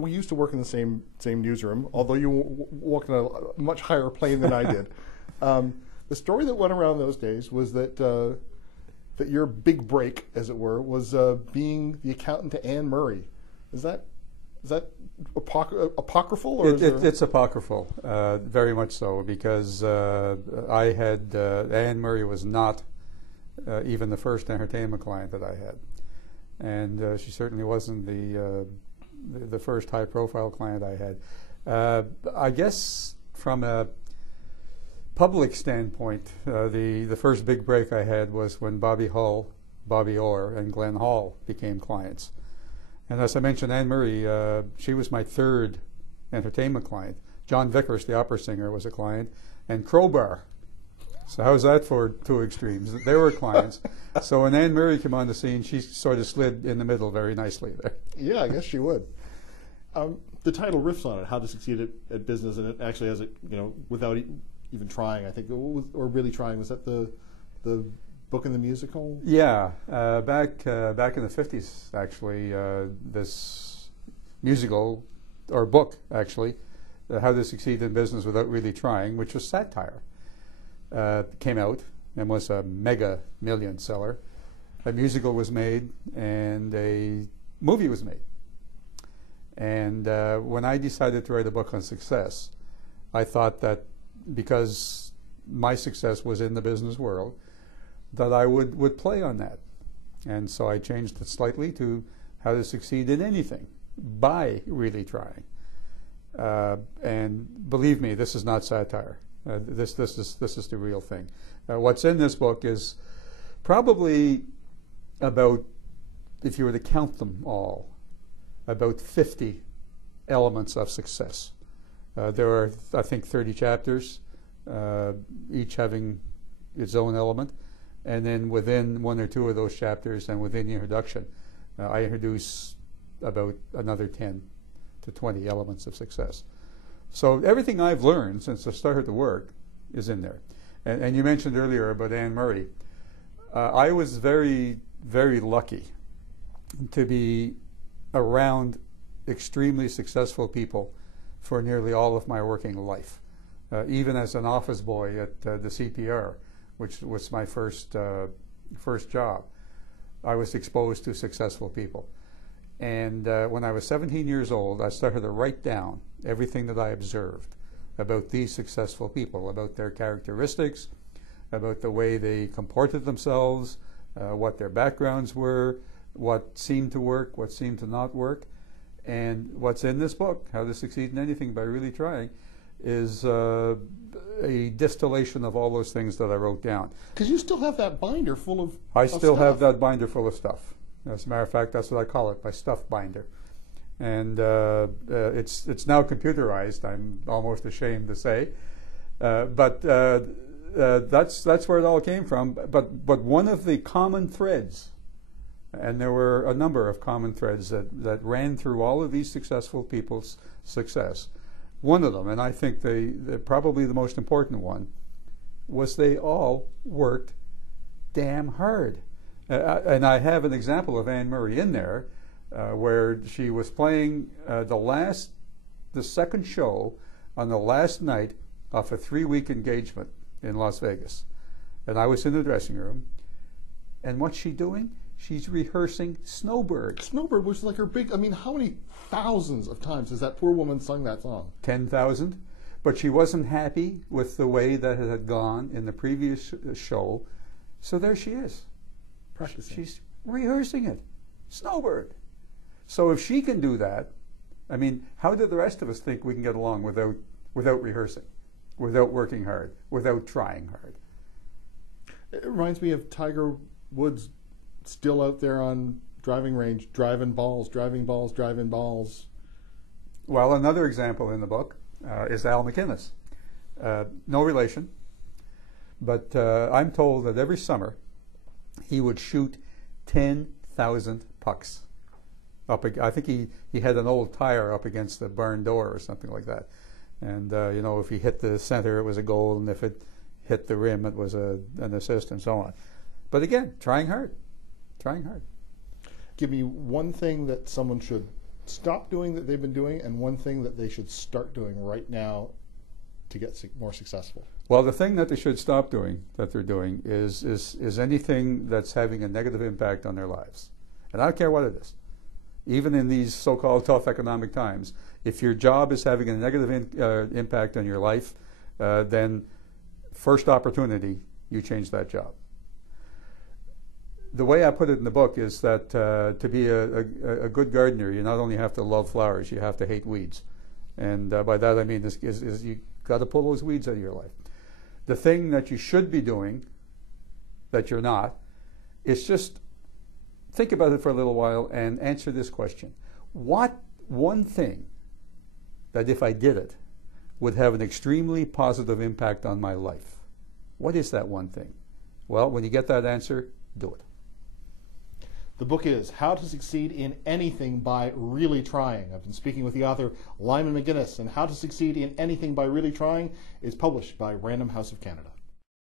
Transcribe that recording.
we used to work in the same newsroom, although you walk in a much higher plane than I did. The story that went around those days was that that your big break, as it were, was being the accountant to Anne Murray. Is that apocryphal? Or it's apocryphal, very much so, because I had Anne Murray was not even the first entertainment client that I had, and she certainly wasn't the first high-profile client I had. I guess from a public standpoint, the first big break I had was when Bobby Hull, Bobby Orr, and Glenn Hall became clients. And as I mentioned, Anne Murray, she was my third entertainment client. John Vickers, the opera singer, was a client, and Crowbar. So how's that for two extremes? They were clients. So when Anne Murray came on the scene, she sort of slid in the middle very nicely there. Yeah, I guess she would. The title riffs on it, How to Succeed at Business, and it actually has it, without even trying, I think, or really trying. Was that the book and the musical? Yeah, back in the 50s, actually, this musical, or book, actually, How to Succeed in Business Without Really Trying, which was satire, came out and was a mega million seller. A musical was made and a movie was made. And when I decided to write a book on success, I thought that because my success was in the business world, that I would play on that. And so I changed it slightly to How to Succeed in Anything by Really Trying. And believe me, this is not satire. This is the real thing. What's in this book is probably about, if you were to count them all, about 50 elements of success. There are, I think, 30 chapters, each having its own element. And then within one or two of those chapters and within the introduction, I introduce about another 10 to 20 elements of success. So everything I've learned since I started to work is in there. And you mentioned earlier about Anne Murray. I was very, very lucky to be around extremely successful people for nearly all of my working life. Even as an office boy at the CPR, which was my first job, I was exposed to successful people. And when I was 17 years old, I started to write down everything that I observed about these successful people, about their characteristics, about the way they comported themselves, what their backgrounds were, what seemed to work, what seemed to not work. And what's in this book, How to Succeed in Anything by Really Trying, is a distillation of all those things that I wrote down. Because you still have that binder full of I still stuff. have that binder full of stuff. As a matter of fact, that's what I call it, my stuff binder. And it's now computerized, I'm almost ashamed to say. But that's where it all came from. But one of the common threads, and there were a number of common threads that ran through all of these successful people's success. One of them, and I think probably the most important one, was they all worked damn hard. And I have an example of Anne Murray in there where she was playing the second show on the last night of a 3-week engagement in Las Vegas. And I was in the dressing room. And what's she doing? She's rehearsing Snowbird. Snowbird was like her big, how many thousands of times has that poor woman sung that song? 10,000. But she wasn't happy with the way that it had gone in the previous show. So there she is. Practicing. She's rehearsing it. Snowbird. So if she can do that, how do the rest of us think we can get along without rehearsing, without working hard, without trying hard? It reminds me of Tiger Woods still out there on driving range, driving balls. Well, another example in the book is Al MacInnis. No relation, but I'm told that every summer he would shoot 10,000 pucks. I think he had an old tire up against the barn door or something like that. And, if he hit the center, it was a goal, and if it hit the rim, it was an assist, and so on. But again, trying hard. Give me one thing that someone should stop doing that they've been doing, and one thing that they should start doing right now to get more successful? Well, the thing that they should stop doing, that they're doing, is anything that's having a negative impact on their lives. And I don't care what it is. Even in these so-called tough economic times, if your job is having a negative impact on your life, then first opportunity, you change that job. The way I put it in the book is that to be a good gardener, you not only have to love flowers, you have to hate weeds. And by that I mean is you got to pull those weeds out of your life. The thing that you should be doing, that you're not, is just think about it for a little while and answer this question. What one thing that if I did it would have an extremely positive impact on my life? What is that one thing? Well, when you get that answer, do it. The book is How to Succeed in Anything by Really Trying. I've been speaking with the author Lyman MacInnis, and How to Succeed in Anything by Really Trying is published by Random House of Canada.